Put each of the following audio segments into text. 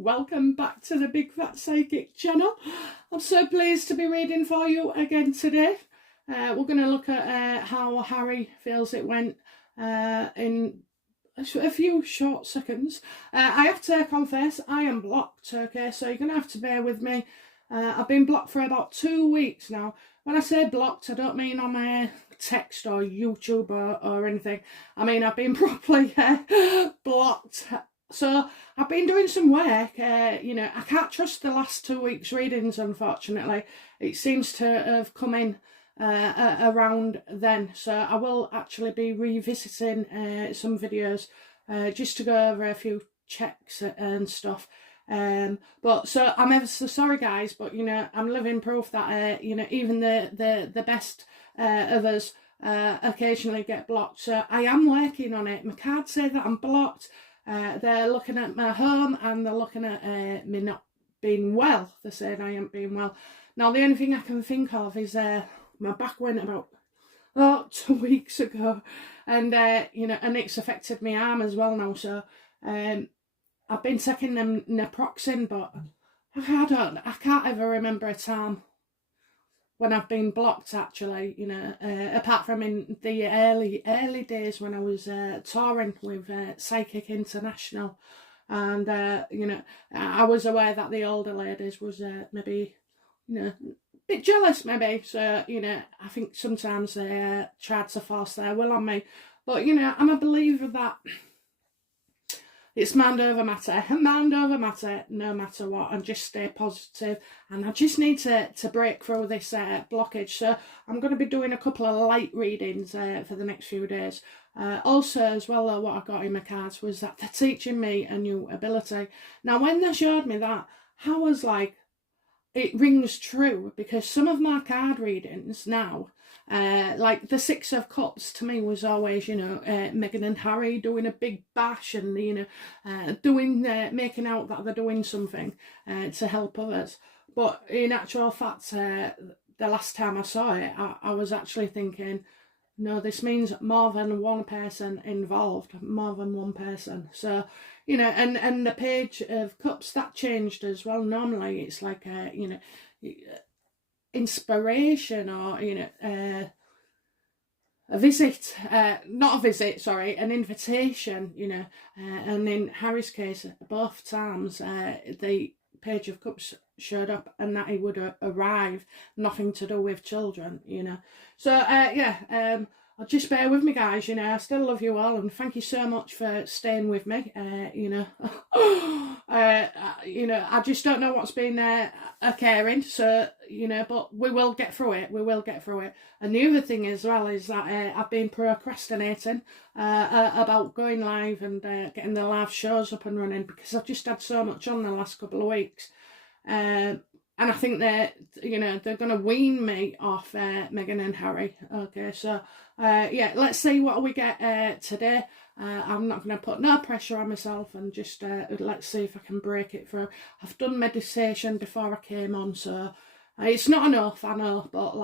Welcome back to the Big Fat Psychic channel. I'm so pleased to be reading for you again today. We're going to look at how Harry feels it went in a few short seconds. I have to confess, I am blocked, okay, so you're going to have to bear with me. I've been blocked for about 2 weeks now. When I say blocked, I don't mean on a text or YouTube or anything. I mean, I've been properly blocked. So I've been doing some work, I can't trust the last 2 weeks' readings, unfortunately. It seems to have come in around then. So I will actually be revisiting some videos just to go over a few checks and stuff. But so I'm ever so sorry, guys, but, I'm living proof that, even the best of us occasionally get blocked. So I am working on it. My cards say that I'm blocked. They're looking at my home and they're looking at me not being well. They're saying I ain't being well. Now, the only thing I can think of is my back went about 2 weeks ago. And, and it's affected my arm as well now. So I've been taking them naproxen, but I can't ever remember a time when I've been blocked, actually, apart from in the early days when I was touring with Psychic International. And, I was aware that the older ladies was maybe, a bit jealous, maybe. So, I think sometimes they tried to force their will on me. But, I'm a believer that it's mind over matter, no matter what, and just stay positive. And I just need to break through this blockage. So I'm going to be doing a couple of light readings for the next few days. Also, as well, what I got in my cards was that they're teaching me a new ability. Now, when they showed me that, I was like, it rings true, because some of my card readings now, like the Six of Cups to me was always, Meghan and Harry doing a big bash and, making out that they're doing something to help others. But in actual fact, the last time I saw it, I was actually thinking, no, this means more than one person involved, more than one person. So, and the Page of Cups, that changed as well. Normally it's like, inspiration or, a visit, not a visit, sorry, an invitation, and in Harry's case, both times, the Page of Cups showed up and that he would arrive, nothing to do with children, So, I'll just bear with me, guys, I still love you all and thank you so much for staying with me, I just don't know what's been occurring, so, but we will get through it, And the other thing as well is that I've been procrastinating about going live and getting the live shows up and running, because I've just had so much on the last couple of weeks. And I think that, they're going to wean me off Meghan and Harry. Okay, so, let's see what we get today. I'm not going to put no pressure on myself and just let's see if I can break it through. I've done meditation before I came on, so it's not enough, I know, but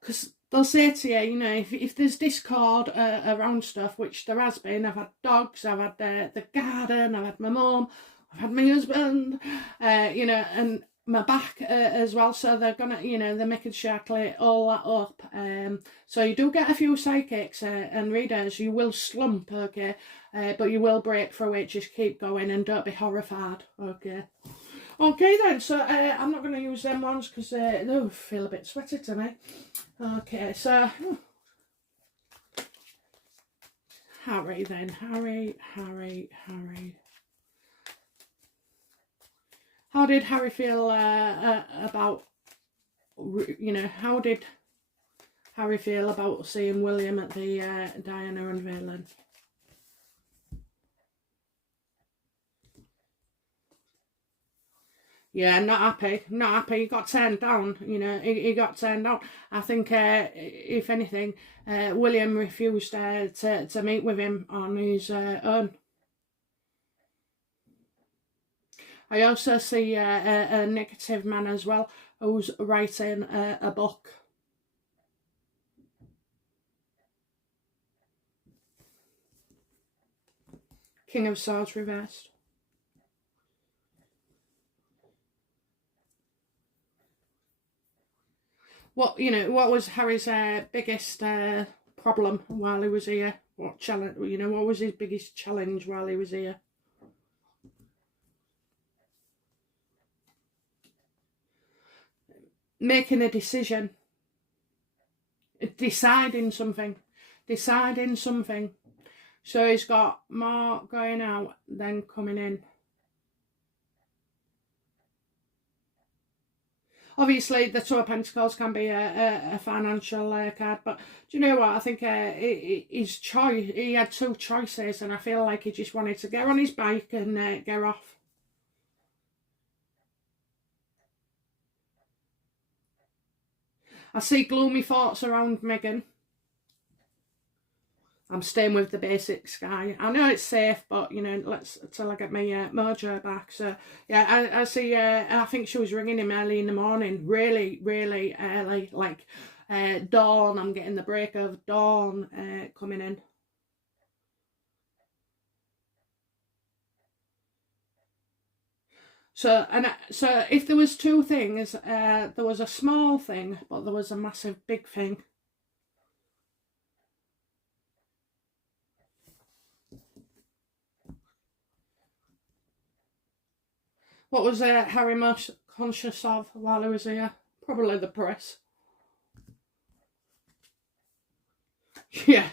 because they'll say to you, if there's discord around stuff, which there has been. I've had dogs, I've had the garden, I've had my mum, I've had my husband, and my back as well, so they're gonna, they're making sure I clear all that up. So you do get a few psychics and readers, you will slump, okay, but you will break through it. Just keep going and don't be horrified, okay. Okay then, so I'm not going to use them ones because they feel a bit sweaty to me. Okay, so Harry then, Harry. How did Harry feel about, how did Harry feel about seeing William at the Diana unveiling? Yeah, not happy, not happy. He got turned down, you know, he got turned down. I think, if anything, William refused to meet with him on his own. I also see a negative man as well who's writing a book. King of Swords reversed. What was Harry's biggest problem while he was here? What challenge? What was his biggest challenge while he was here? Making a decision, deciding something. So he's got more going out than coming in. Obviously, the Two of Pentacles can be a financial card, but do you know what? I think his choice, he had two choices, and I feel like he just wanted to get on his bike and get off. I see gloomy thoughts around Meghan. I'm staying with the basic sky. I know it's safe, but let's till I get my mojo back. So yeah, I see. I think she was ringing him early in the morning, really, really early, like dawn. I'm getting the break of dawn coming in. So if there was two things, there was a small thing, but there was a massive big thing. What was Harry most conscious of while he was here? Probably the press. Yeah.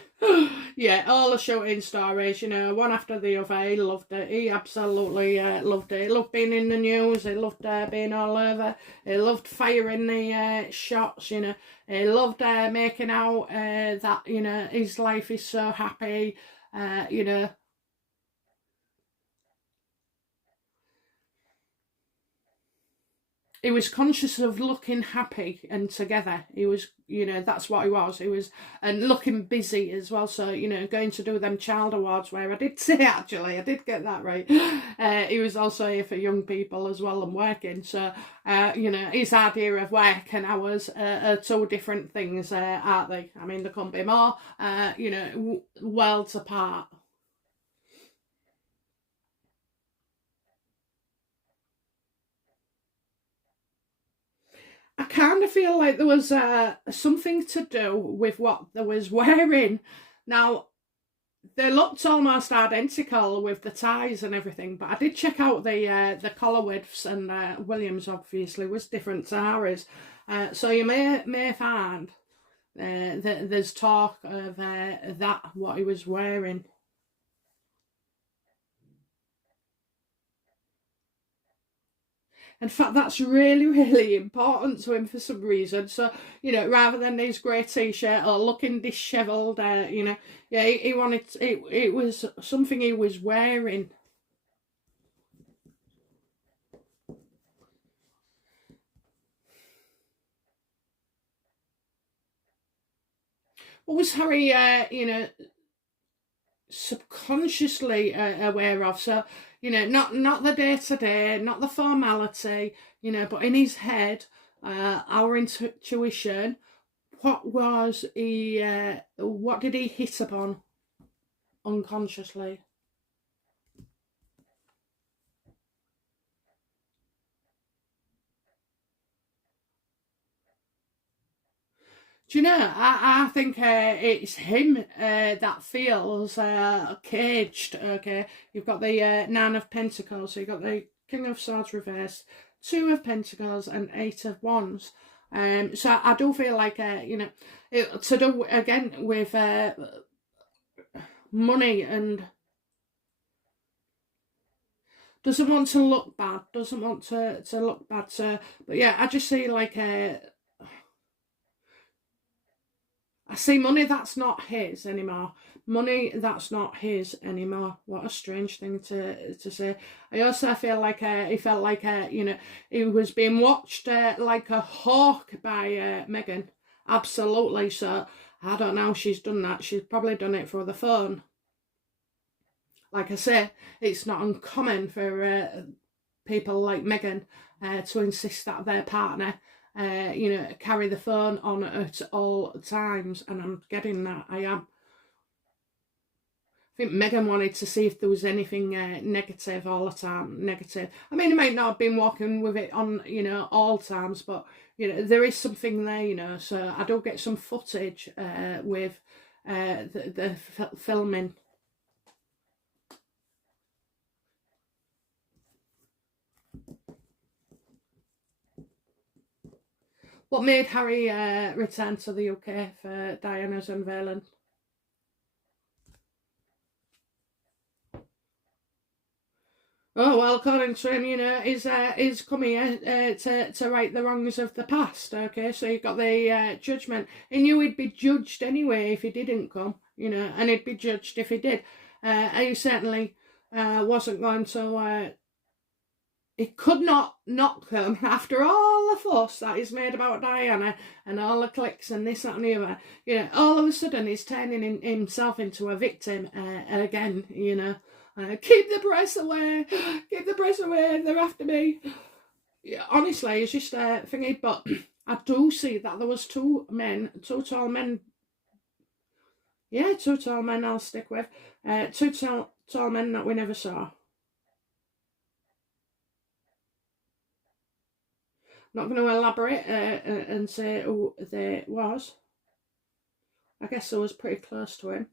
Yeah, all the shooting stories, one after the other. He loved it. He absolutely loved it. He loved being in the news. He loved being all over. He loved firing the shots, He loved making out that, his life is so happy, He was conscious of looking happy and together. He was, that's what he was. He was, and looking busy as well. So, going to do them child awards where I did say, actually, I did get that right. He was also here for young people as well and working. So, his idea of work and hours are two different things, aren't they? I mean, there couldn't be more, worlds apart. I kind of feel like there was something to do with what they was wearing. Now, they looked almost identical with the ties and everything, but I did check out the collar widths, and Williams obviously was different to Harry's. So you may find that there's talk of that, what he was wearing. In fact, that's really, really important to him for some reason. So, rather than his grey t-shirt or looking dishevelled, yeah, he wanted, it was something he was wearing. What was Harry, subconsciously aware of? So, not the day-to-day, not the formality, but in his head, our intuition, what did he hit upon unconsciously? Do you know, I think it's him that feels caged, okay? You've got the Nine of Pentacles, so you've got the King of Swords reversed, Two of Pentacles and Eight of Wands. So I do feel like, it, to do, again, with money, and doesn't want to look bad, so, but yeah, I just see like I see money that's not his anymore, money that's not his anymore. What a strange thing to say. I also feel like he felt like you know, he was being watched like a hawk by Meghan. Absolutely. So I don't know how she's done that. She's probably done it for the phone. Like I say, it's not uncommon for people like Meghan to insist that their partner, you know, carry the phone on at all times, and I'm getting that. I am. I think Meghan wanted to see if there was anything negative all the time. Negative. I mean, he might not have been walking with it on, you know, all times, but you know, there is something there, you know. So I do get some footage with the filming. What made Harry return to the UK for Diana's unveiling? Oh, well, according to him, you know, he's come here to right the wrongs of the past, okay? So you've got the judgment. He knew he'd be judged anyway if he didn't come, you know, and he'd be judged if he did. He certainly wasn't going to... he could not knock them after all the fuss that is made about Diana and all the clicks and this, that and the other. You know, all of a sudden he's turning himself into a victim again, you know. Keep the press away, keep the press away, they're after me. Yeah, honestly, it's just thingy, but I do see that there was two tall men. Yeah, two tall men I'll stick with. Two tall men that we never saw. Not going to elaborate and say who there was. I guess I was pretty close to him.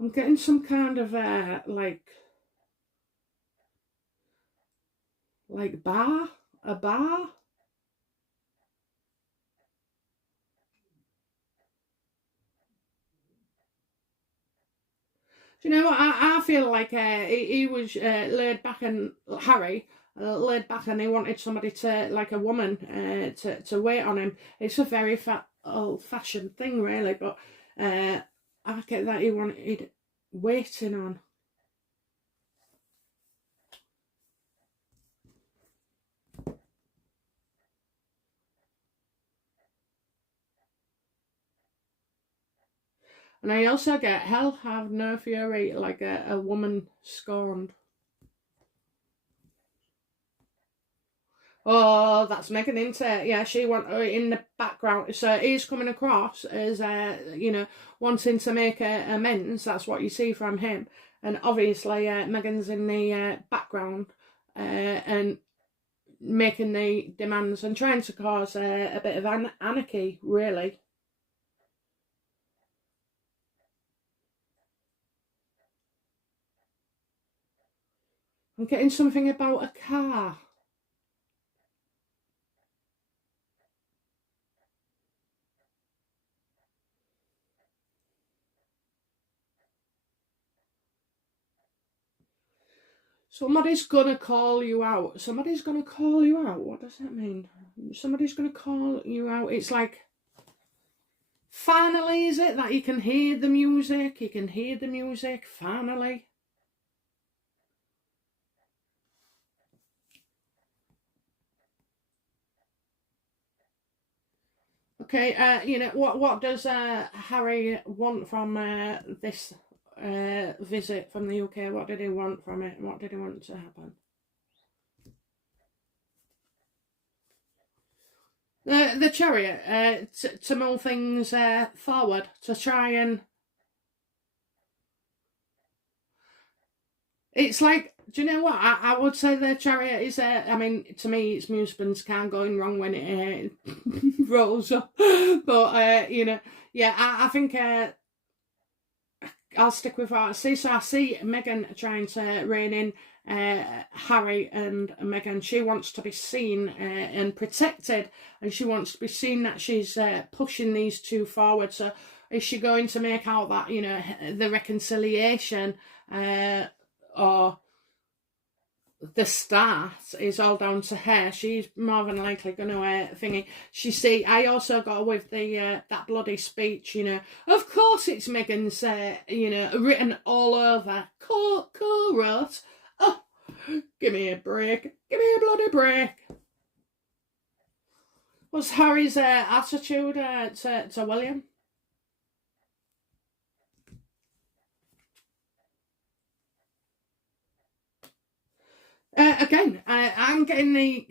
I'm getting some kind of like bar, a bar. Do you know what? I feel like he was laid back, and Harry laid back, and he wanted somebody to, like a woman, to wait on him. It's a very old-fashioned thing, really, but I get that he wanted waiting on. And I also get hell have no fury, like a woman scorned. Oh, that's Meghan, isn't it? Yeah, she went in the background. So he's coming across as, you know, wanting to make amends. That's what you see from him. And obviously, Meghan's in the background and making the demands and trying to cause a bit of anarchy, really. I'm getting something about a car. Somebody's gonna call you out. Somebody's gonna call you out. What does that mean? Somebody's gonna call you out. It's like, finally, is it that you can hear the music? You can hear the music, finally. Okay, you know, what does Harry want from this visit from the UK? What did he want from it? What did he want to happen? The chariot, to move things forward, to try and... It's like, do you know what? I would say the chariot is, I mean, to me, it's my husband's car going wrong when it rolls up. But, you know, yeah, I think I'll stick with what I see. So I see Meghan trying to rein in Harry and Meghan. She wants to be seen and protected, and she wants to be seen that she's pushing these two forward. So is she going to make out that, you know, the reconciliation or the start is all down to her. She's more than likely going to thingy. I also got with the that bloody speech, Of course it's Meghan's, written all over. Co-wrote. Oh, give me a break. Give me a bloody break. What's Harry's attitude to William? Again, I'm getting the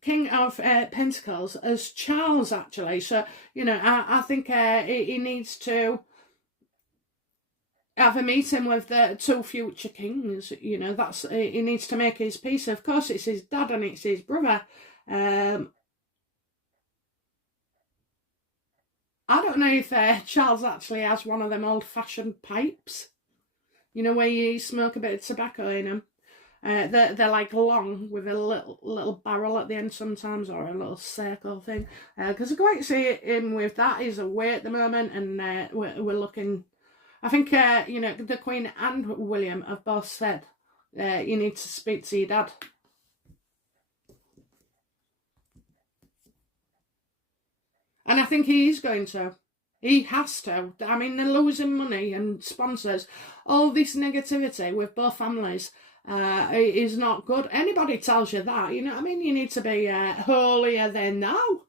King of Pentacles as Charles, actually. So, I think he needs to have a meeting with the two future kings. He needs to make his peace. Of course, it's his dad and it's his brother. I don't know if Charles actually has one of them old-fashioned pipes, where you smoke a bit of tobacco in them. They're like long with a little barrel at the end sometimes, or a little circle thing. Because I quite see him with that. He's away at the moment, and we're looking. I think the Queen and William have both said you need to speak to your dad. And I think he is going to. He has to. I mean, they're losing money and sponsors. All this negativity with both families is not good. Anybody tells you that, you need to be holier than thou.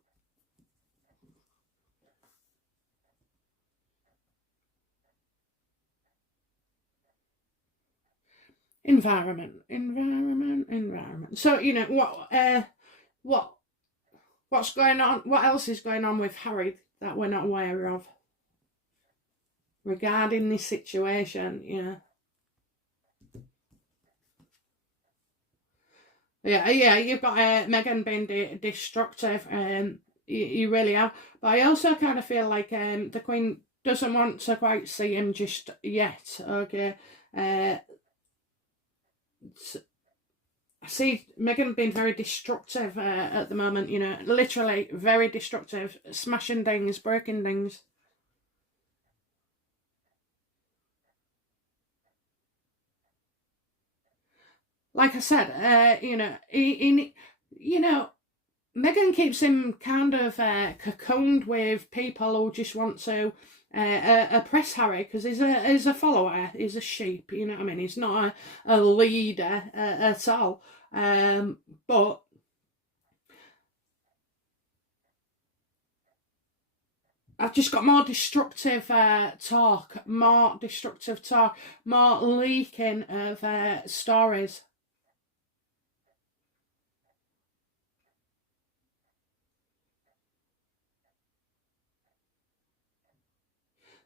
Environment. So, what's going on? What else is going on with Harry that we're not aware of regarding this situation? Yeah, you've got Meghan being destructive, you really have. But I also kind of feel like the Queen doesn't want to quite see him just yet, okay? I see Meghan being very destructive at the moment, literally very destructive, smashing things, breaking things. Like I said, Meghan keeps him kind of cocooned with people who just want to oppress Harry, because he's a follower, he's a sheep, he's not a leader at all. But I've just got more destructive talk, more leaking of stories.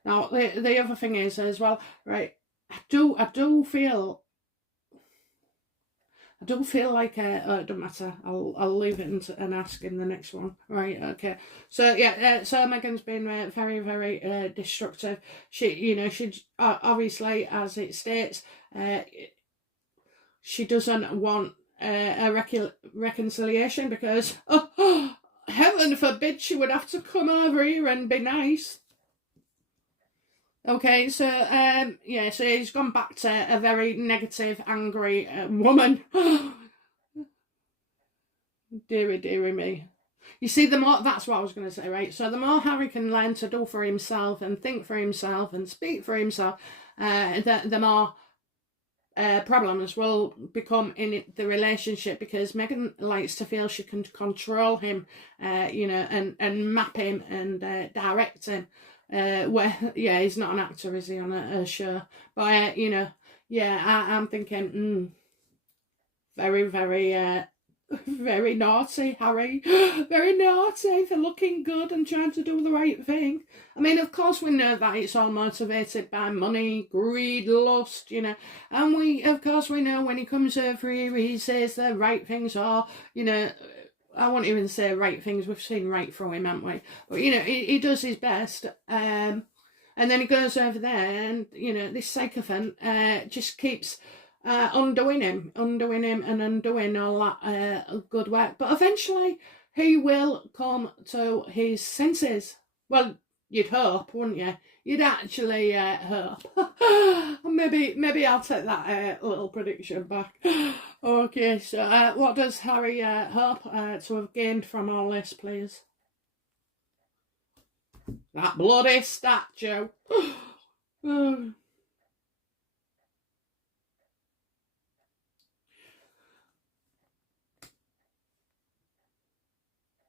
Now, the other thing is as well, right, I do feel like it doesn't matter. I'll leave it and ask in the next one. Right? Okay. So yeah. So Meghan's been very, very destructive. She obviously, as it states, she doesn't want a reconciliation, because heaven forbid she would have to come over here and be nice. Okay, so so he's gone back to a very negative, angry woman. Deary me. You see, that's what I was going to say, right? So the more Harry can learn to do for himself and think for himself and speak for himself, the more problems will become in the relationship, because Meghan likes to feel she can control him, and map him and direct him. He's not an actor, is he, on a show? But I'm thinking, very, very, very naughty, Harry. Very naughty for looking good and trying to do the right thing. I mean, of course we know that it's all motivated by money, greed, lust, and of course we know when he comes over here, he says the right things, or, I won't even say right things. We've seen right through him, haven't we? But, he does his best. And then he goes over there and, this sycophant just keeps undoing him and undoing all that good work. But eventually he will come to his senses. Well, You'd hope, wouldn't you? You'd actually hope. maybe I'll take that little prediction back. Okay, so what does Harry hope to have gained from all this, please? That bloody statue. Oh.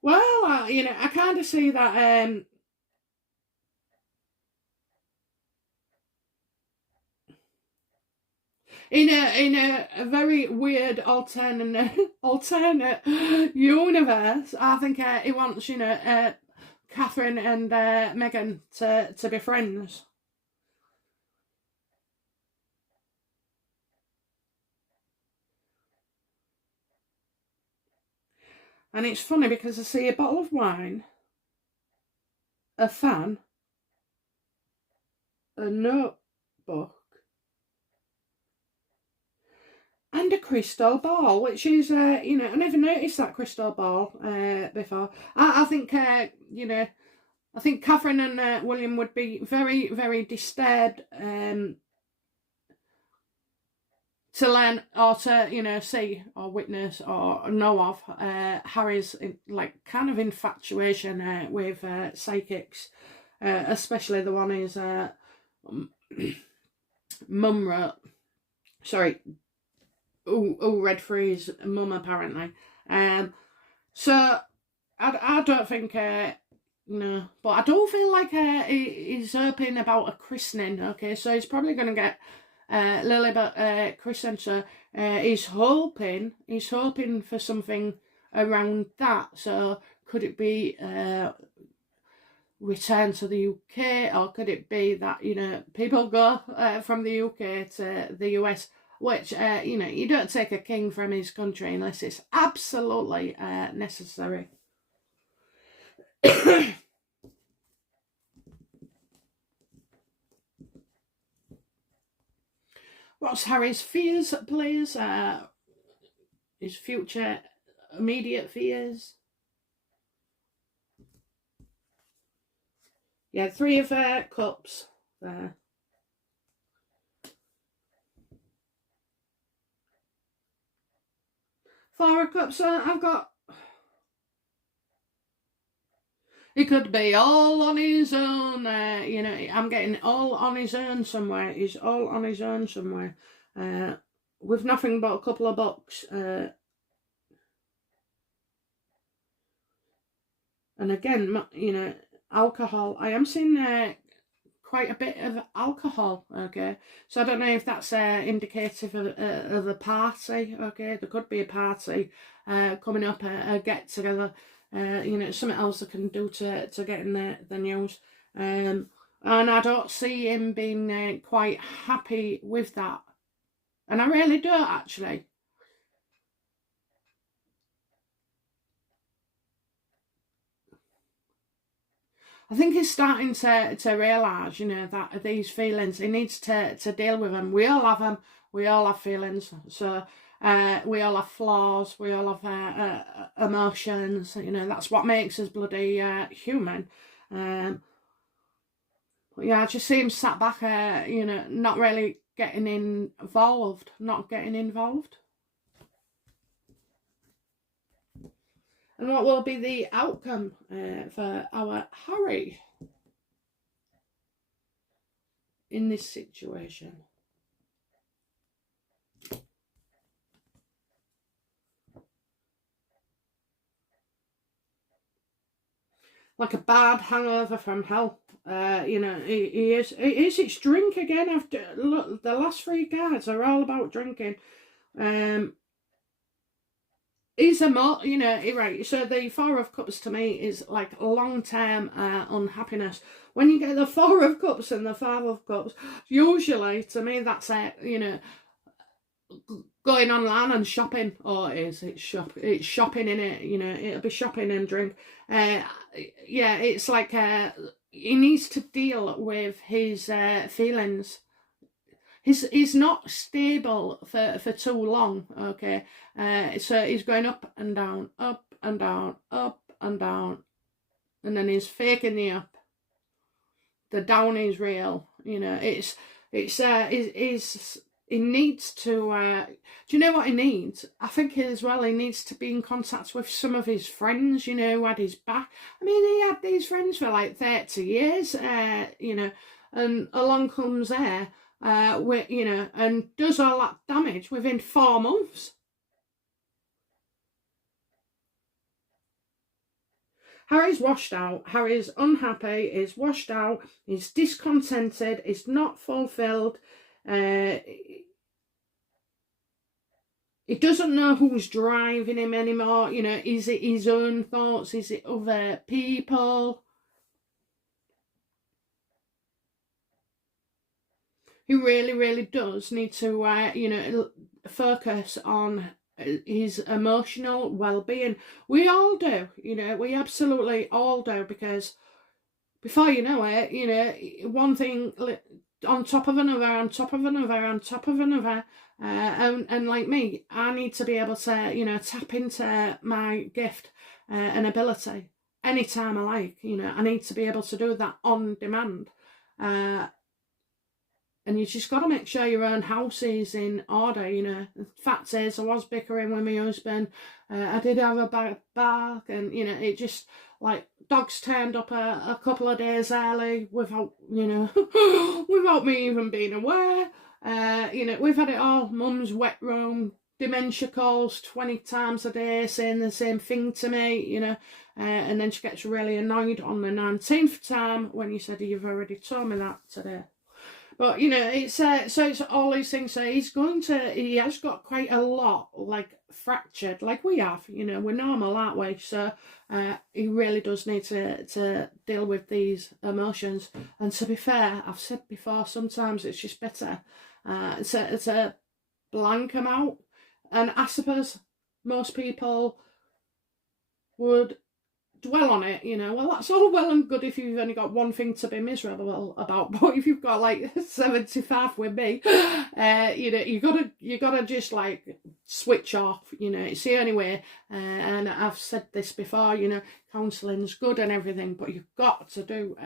Well, I kind of see that in a very weird alternate universe. I think he wants Catherine and Meghan to be friends. And it's funny because I see a bottle of wine, a fan, a notebook, and a crystal ball, which is, I never noticed that crystal ball before. I think, I think Catherine and William would be very, very disturbed to learn or to, see or witness or know of Harry's, kind of infatuation with psychics, especially the one his mum wrote. Sorry, who read for his mum, apparently. So I don't think, no, but I don't feel like he's hoping about a christening, okay? So he's probably going to get Lilibet christened, so he's hoping for something around that. So could it be return to the UK, or could it be that people go from the UK to the US, which you don't take a king from his country unless it's absolutely necessary. What's Harry's fears, please? His future immediate fears. Yeah, 3 of cups there. 4 of cups. I've got. He could be all on his own. I'm getting all on his own somewhere. He's all on his own somewhere, with nothing but a couple of books. And again, alcohol. I am seeing quite a bit of alcohol, okay? So I don't know if that's indicative of a party, okay? There could be a party coming up, a get-together, something else I can do to get in the news. And I don't see him being quite happy with that. And I really don't, actually. I think he's starting to realise, that these feelings, he needs to deal with them. We all have them. We all have feelings. So we all have flaws. We all have emotions. That's what makes us bloody human. But yeah, I just see him sat back, not really getting involved. Not getting involved. And what will be the outcome for our Harry in this situation? Like a bad hangover from hell. He is. It's drink again. After look, the last 3 cards are all about drinking. He's right. So the 4 of Cups to me is like long-term unhappiness. When you get the 4 of Cups and the 5 of Cups, usually to me that's going online and shopping. It's shopping in it. It'll be shopping and drink. It's like he needs to deal with his feelings. He's not stable for too long, okay? So he's going up and down, up and down, up and down. And then he's faking the up. the down is real. You know, he needs to, do you know what he needs? I think as well, he needs to be in contact with some of his friends, you know, who had his back. I mean, he had these friends for like 30 years, you know, and along comes there, you know, and does all that damage within 4 months. Harry's washed out. Harry's unhappy. He's washed out. He's discontented. He's not fulfilled. He doesn't know who's driving him anymore. You know, is it his own thoughts? Is it other people? He really, really does need to, you know, focus on his emotional well-being. We all do, you know, we absolutely all do, because before you know it, you know, one thing on top of another, on top of another, on top of another, and like me, I need to be able to, you know, tap into my gift and ability anytime I like. You know, I need to be able to do that on demand. And you just got to make sure your own house is in order, you know. The fact is, I was bickering with my husband. I did have a bad bark, and, you know, it just, like, dogs turned up a couple of days early without, you know, without me even being aware. You know, we've had it all. Mum's wet room, dementia calls 20 times a day saying the same thing to me, you know. And then she gets really annoyed on the 19th time when you said, you've already told me that today. But, you know, it's so it's all these things. So he has got quite a lot, like, fractured, like we have, you know, we're normal, aren't we? So he really does need to deal with these emotions. And to be fair, I've said before, sometimes it's just better to blank them out. And I suppose most people would dwell on it, you know. Well, that's all well and good if you've only got one thing to be miserable about, but if you've got like 75 with me, you know, you gotta just like switch off, you know. It's the only way. And I've said this before, you know, counselling's good and everything, but you've got to do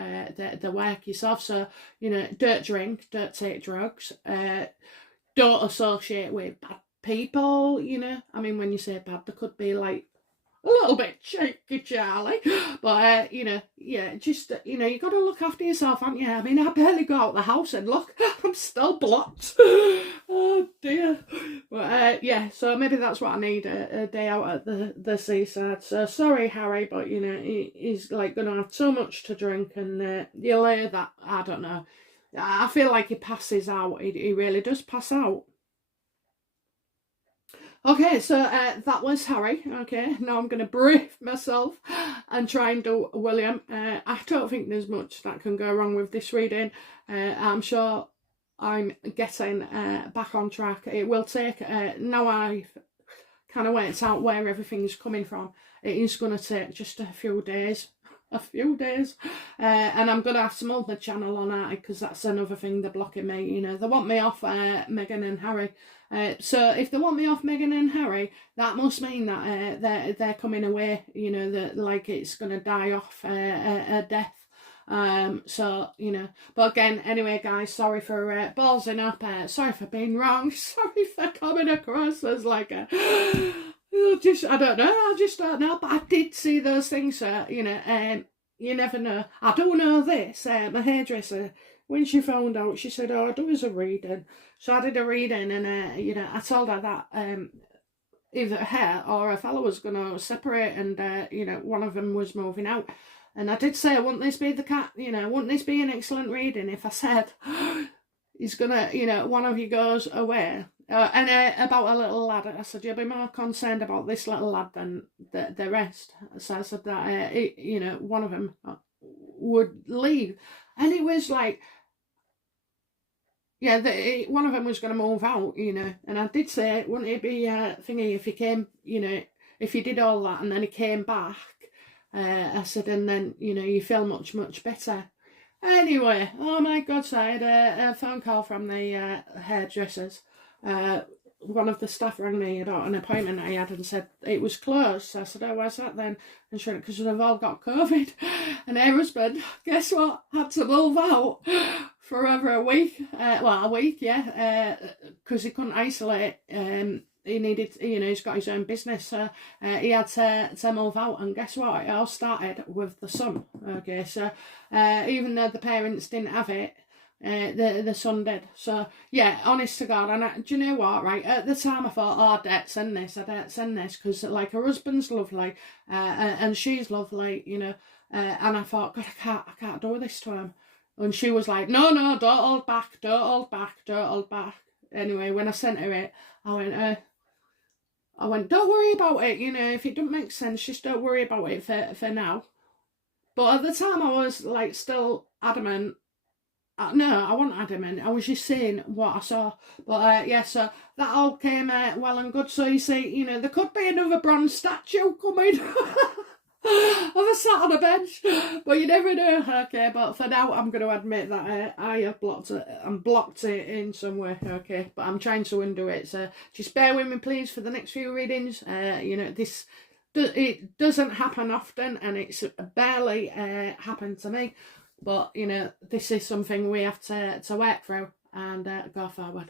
the work yourself. So, you know, don't drink, don't take drugs, don't associate with bad people, you know. I mean, when you say bad, there could be like a little bit shaky, Charlie, but you know, yeah, just you know, you got to look after yourself, haven't you? I mean, I barely go out the house and look, I'm still blocked. Oh dear. But yeah, so maybe that's what I need, a day out at the seaside. So sorry, Harry, but you know, he's like gonna have too much to drink, and you'll hear that. I don't know. I feel like he passes out. He really does pass out. Okay, so that was Harry. Okay, now I'm going to brief myself and try and do William. I don't think there's much that can go wrong with this reading. I'm sure I'm getting back on track. It will take, now I've kind of worked out where everything's coming from, it is going to take just a few days. And I'm going to have to move the channel on that, because that's another thing they're blocking me. You know, they want me off Meghan and Harry. So if they want me off Meghan and Harry, that must mean that they're coming away, you know, that like it's going to die off a death. So, you know, but again, anyway, guys, sorry for ballsing up, sorry for being wrong, sorry for coming across as like a... I just don't know, but I did see those things, you know, you never know. I do know this, my hairdresser, when she found out, she said, oh, do us a reading. So I did a reading, and, you know, I told her that either her or a fellow was going to separate, and, you know, one of them was moving out. And I did say, wouldn't this be the cat, you know, wouldn't this be an excellent reading if I said, he's going to, you know, one of you goes away. And about a little lad, I said, you'll be more concerned about this little lad than the rest. So I said that, you know, one of them would leave. And it was like, yeah, one of them was going to move out, you know. And I did say, wouldn't it be thingy if he came, you know, if he did all that and then he came back. I said, and then, you know, you feel much, much better. Anyway, oh my God, so I had a phone call from the hairdressers. one of the staff rang me about an appointment I had and said it was closed. So I said, oh, where's that then? And she went, because they've all got COVID. And her husband, guess what, had to move out for over a week. Well, a week, yeah, because he couldn't isolate. He needed, he's got his own business, so he had to move out. And guess what, it all started with the son. Okay, so even though the parents didn't have it, the son did. So yeah, honest to God. And do you know what, right, at the time I thought, oh, I don't send this, because like her husband's lovely, and she's lovely, and I thought, God, I can't do this to him. And she was like, no, don't hold back. Anyway, when I sent her it, I went, don't worry about it, if it doesn't make sense, just don't worry about it for now. But at the time I was like still adamant. No, I wasn't adamant. I was just saying what I saw. But yeah, so that all came well and good. So you see, there could be another bronze statue coming. Of a sat on a bench, but you never know. Okay, but for now I'm going to admit that I have blocked it in some way. Okay, but I'm trying to undo it, so just bear with me please for the next few readings. It doesn't happen often, and it's barely happened to me, but this is something we have to work through and go forward.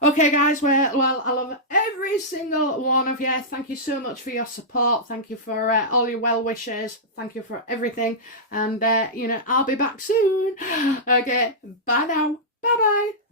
Okay guys, well I love every single one of you. Thank you so much for your support. Thank you for all your well wishes. Thank you for everything, and I'll be back soon. Okay, bye now. Bye bye.